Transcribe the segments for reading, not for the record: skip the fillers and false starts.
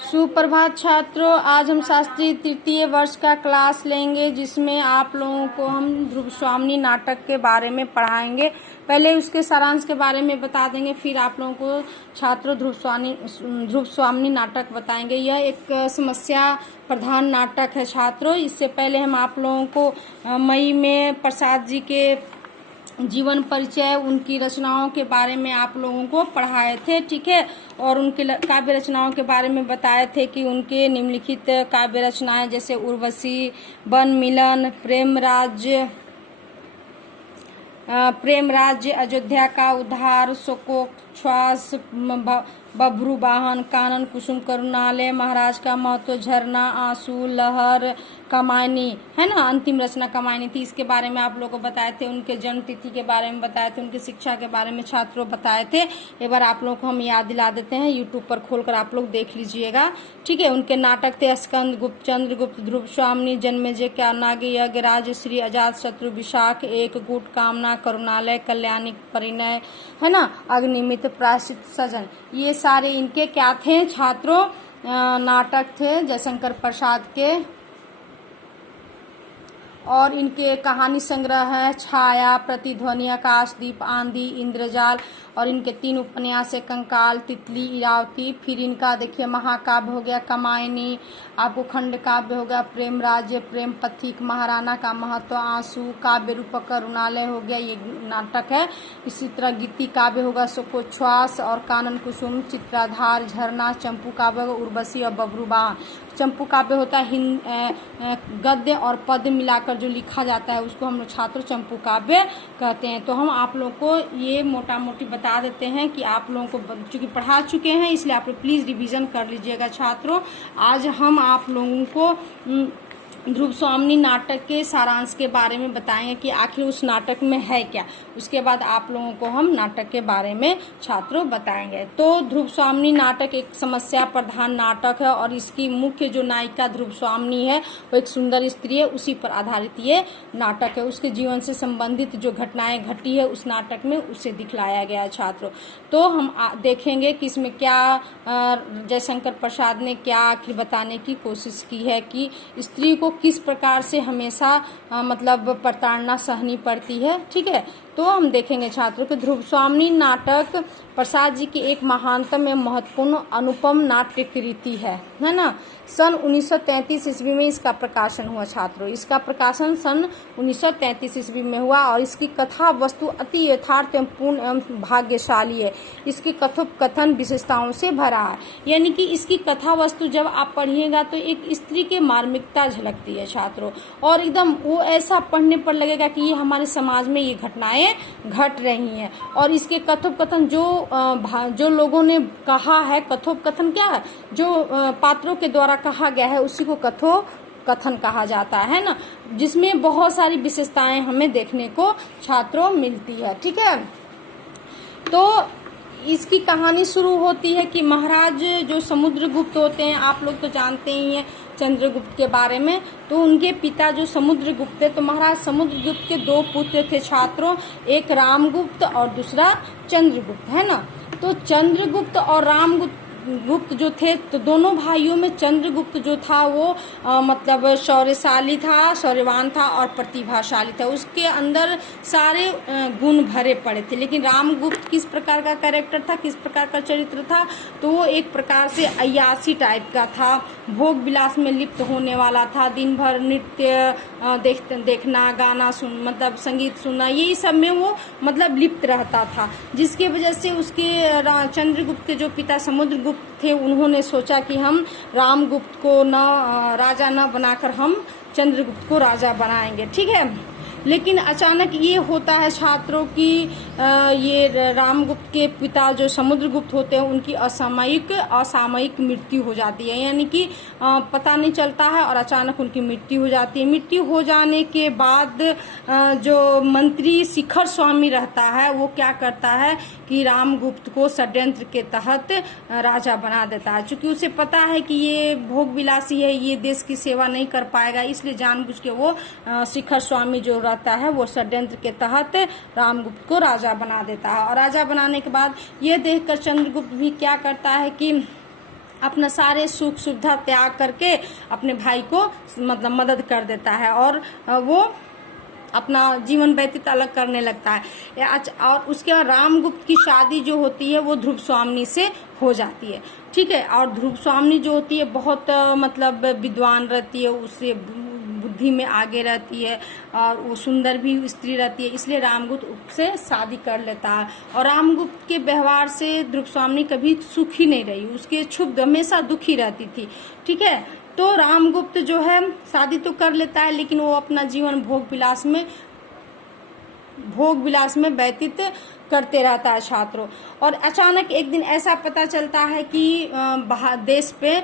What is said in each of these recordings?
सुप्रभात छात्रों, आज हम शास्त्री तृतीय वर्ष का क्लास लेंगे जिसमें आप लोगों को हम ध्रुव स्वामिनी नाटक के बारे में पढ़ाएंगे। पहले उसके सारांश के बारे में बता देंगे, फिर आप लोगों को छात्रों ध्रुव स्वामिनी नाटक बताएंगे। यह एक समस्या प्रधान नाटक है छात्रों। इससे पहले हम आप लोगों को मई में प्रसाद जी के जीवन परिचय, उनकी रचनाओं के बारे में आप लोगों को पढ़ाए थे, ठीक है। और उनके काव्य रचनाओं के बारे में बताए थे कि उनके निम्नलिखित काव्य रचनाएं जैसे उर्वशी, वन मिलन, प्रेम राज्य, अयोध्या का उद्धार, शोकोच्छ्वास, बभ्रुवाहन, कानन कुसुम करुणालय, महाराज का महत्व, झरना, आंसू, लहर, कामायनी, है ना। अंतिम रचना कामायनी थी। इसके बारे में आप लोगों को बताए थे। उनके जन्म तिथि के बारे में बताए थे, उनकी शिक्षा के बारे में छात्रों बताए थे। एक बार आप लोगों को हम याद दिला देते हैं, यूट्यूब पर खोलकर आप लोग देख लीजिएगा, ठीक है। उनके नाटक थे स्कंद गुप्त, चंद्रगुप्त, ध्रुव स्वामिनी, जन्मेजय, क्या नागी यज्ञ, राजश्री, अजात शत्रु, विशाख, एक गुट, कामना, करुणालय, कल्याणी, परिणय, है ना, अग्निमित्र, प्रायश्चित, सजन। ये सारे इनके क्या थे छात्रों, नाटक थे जयशंकर प्रसाद के। और इनके कहानी संग्रह है छाया, प्रतिध्वनि, आकाशदीप, आंधी, इंद्रजाल। और इनके 3 उपन्यास है, कंकाल, तितली, इरावती। फिर इनका देखिए महाकाव्य हो गया कामायनी, आपको खंड काव्य हो गया प्रेम राज्य, प्रेम पथिक, महाराणा का महत्व, आंसू, काव्य रूपक करुणालय हो गया, ये नाटक है। इसी तरह गीति काव्य होगा शोकोच्छ्वास, और कानन कुसुम, चित्राधार, झरना, चंपू काव्य, उर्वशी और बभ्रुवाहन। चंपू काव्य होता है गद्य और पद्य मिलाकर जो लिखा जाता है, उसको हम लोग छात्र चंपू काव्य कहते हैं। तो हम आप लोगों को ये मोटा मोटी बता देते हैं कि आप लोगों को चूंकि पढ़ा चुके हैं, इसलिए आप लोग प्लीज रिवीजन कर लीजिएगा छात्रों। आज हम आप लोगों को ध्रुव स्वामिनी नाटक के सारांश के बारे में बताएंगे कि आखिर उस नाटक में है क्या। उसके बाद आप लोगों को हम नाटक के बारे में छात्रों बताएंगे। तो ध्रुव स्वामिनी नाटक एक समस्या प्रधान नाटक है और इसकी मुख्य जो नायिका ध्रुव स्वामिनी है वो एक सुंदर स्त्री है, उसी पर आधारित ये नाटक है। उसके जीवन से संबंधित जो घटनाएं घटी है उस नाटक में उसे दिखलाया गया है छात्रों। तो हम देखेंगे कि इसमें क्या जयशंकर प्रसाद ने क्या आखिर बताने की कोशिश की है कि स्त्री को किस प्रकार से हमेशा मतलब प्रताड़ना सहनी पड़ती है, ठीक है। तो हम देखेंगे छात्रों कि ध्रुव स्वामिनी नाटक प्रसाद जी की एक महानतम एवं महत्वपूर्ण अनुपम नाट्य कृति है ना। सन 1933 ईस्वी में इसका प्रकाशन हुआ छात्रों। इसका प्रकाशन सन 1933 ईस्वी में हुआ और इसकी कथा वस्तु अति यथार्थ एवं पूर्ण एवं भाग्यशाली है। इसकी कथोपकथन विशेषताओं से भरा है, यानी कि इसकी कथा वस्तु जब आप पढ़िएगा तो एक स्त्री के मार्मिकता झलकती है छात्रों, और एकदम वो ऐसा पढ़ने पर लगेगा कि ये हमारे समाज में ये घटनाएं घट रही हैं। और इसके कथोपकथन जो लोगों ने कहा है, कथोपकथन क्या है, जो पात्रों के द्वारा कहा गया है उसी को कथन कहा जाता है ना, जिसमें बहुत सारी विशेषताएं हमें देखने को छात्रों मिलती है, ठीक है। तो इसकी कहानी शुरू होती है कि महाराज जो समुद्रगुप्त होते हैं, आप लोग तो जानते ही हैं चंद्रगुप्त के बारे में। तो उनके पिता जो समुद्रगुप्त थे, तो महाराज समुद्रगुप्त के 2 पुत्र थे छात्रों, एक रामगुप्त और दूसरा चंद्रगुप्त, है ना। तो चंद्रगुप्त और रामगुप्त जो थे, तो दोनों भाइयों में चंद्रगुप्त जो था वो मतलब शौर्यशाली था, शौर्यवान था और प्रतिभाशाली था। उसके अंदर सारे गुण भरे पड़े थे। लेकिन रामगुप्त किस प्रकार का कैरेक्टर था, किस प्रकार का चरित्र था, तो वो एक प्रकार से अय्यासी टाइप का था, भोग विलास में लिप्त होने वाला था। दिन भर नृत्य देखना, गाना मतलब संगीत सुनना, यही सब में वो मतलब लिप्त रहता था, जिसके वजह से उसके चंद्रगुप्त के जो पिता समुद्रगुप्त थे, उन्होंने सोचा कि हम रामगुप्त को राजा न बनाकर हम चंद्रगुप्त को राजा बनाएंगे, ठीक है। लेकिन अचानक ये होता है छात्रों की ये रामगुप्त के पिता जो समुद्रगुप्त होते हैं उनकी असामयिक मृत्यु हो जाती है, यानी कि पता नहीं चलता है और अचानक उनकी मृत्यु हो जाती है। मृत्यु हो जाने के बाद जो मंत्री शिखर स्वामी रहता है वो क्या करता है कि रामगुप्त को षड्यंत्र के तहत राजा बना देता है। चूंकि उसे पता है कि ये भोग विलासी है, ये देश की सेवा नहीं कर पाएगा, इसलिए जानबूझ के वो शिखर स्वामी जो रहता है वो षड्यंत्र के तहत रामगुप्त को राजा बना देता है। और राजा बनाने के बाद ये देखकर चंद्रगुप्त भी क्या करता है कि अपना सारे सुख सुविधा त्याग करके अपने भाई को मतलब मदद कर देता है और वो अपना जीवन व्यतीत अलग करने लगता है। और उसके बाद रामगुप्त की शादी जो होती है वो ध्रुव स्वामिनी से हो जाती है, ठीक है। और ध्रुव स्वामिनी जो होती है बहुत मतलब विद्वान रहती है, उससे बुद्धि में आगे रहती है और वो सुंदर भी स्त्री रहती है, इसलिए रामगुप्त से शादी कर लेता है। और रामगुप्त के व्यवहार से ध्रुव स्वामिनी कभी सुखी नहीं रही, उसके क्षुब्ध हमेशा दुखी रहती थी, ठीक है। तो रामगुप्त जो है शादी तो कर लेता है, लेकिन वो अपना जीवन भोग विलास में व्यतीत करते रहता है छात्रों। और अचानक एक दिन ऐसा पता चलता है कि देश पे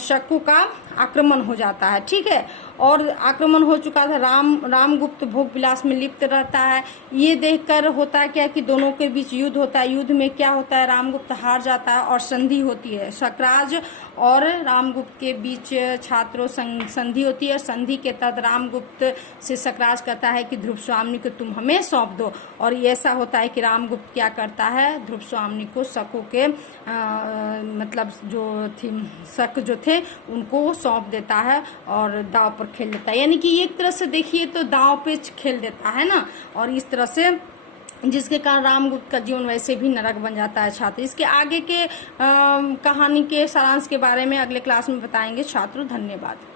शक्कू का आक्रमण हो जाता है, ठीक है। और आक्रमण हो चुका था, रामगुप्त भोग विलास में लिप्त रहता है। ये देखकर होता है क्या कि दोनों के बीच युद्ध होता है। युद्ध में क्या होता है, रामगुप्त हार जाता है और संधि होती है, सकराज और रामगुप्त के बीच छात्रों संधि होती है। संधि के तहत रामगुप्त से सकराज कहता है कि ध्रुव स्वामिनी को तुम हमें सौंप दो। और ऐसा होता है कि रामगुप्त क्या करता है, ध्रुव स्वामिनी को शकों के मतलब शक जो थे उनको सौंप देता है और दांव पर खेल देता है। यानी कि एक तरह से देखिए तो दांव पे खेल देता है ना। और इस तरह से जिसके कारण रामगुप्त का जीवन वैसे भी नरक बन जाता है छात्र। इसके आगे के कहानी के सारांश के बारे में अगले क्लास में बताएंगे छात्रों। धन्यवाद।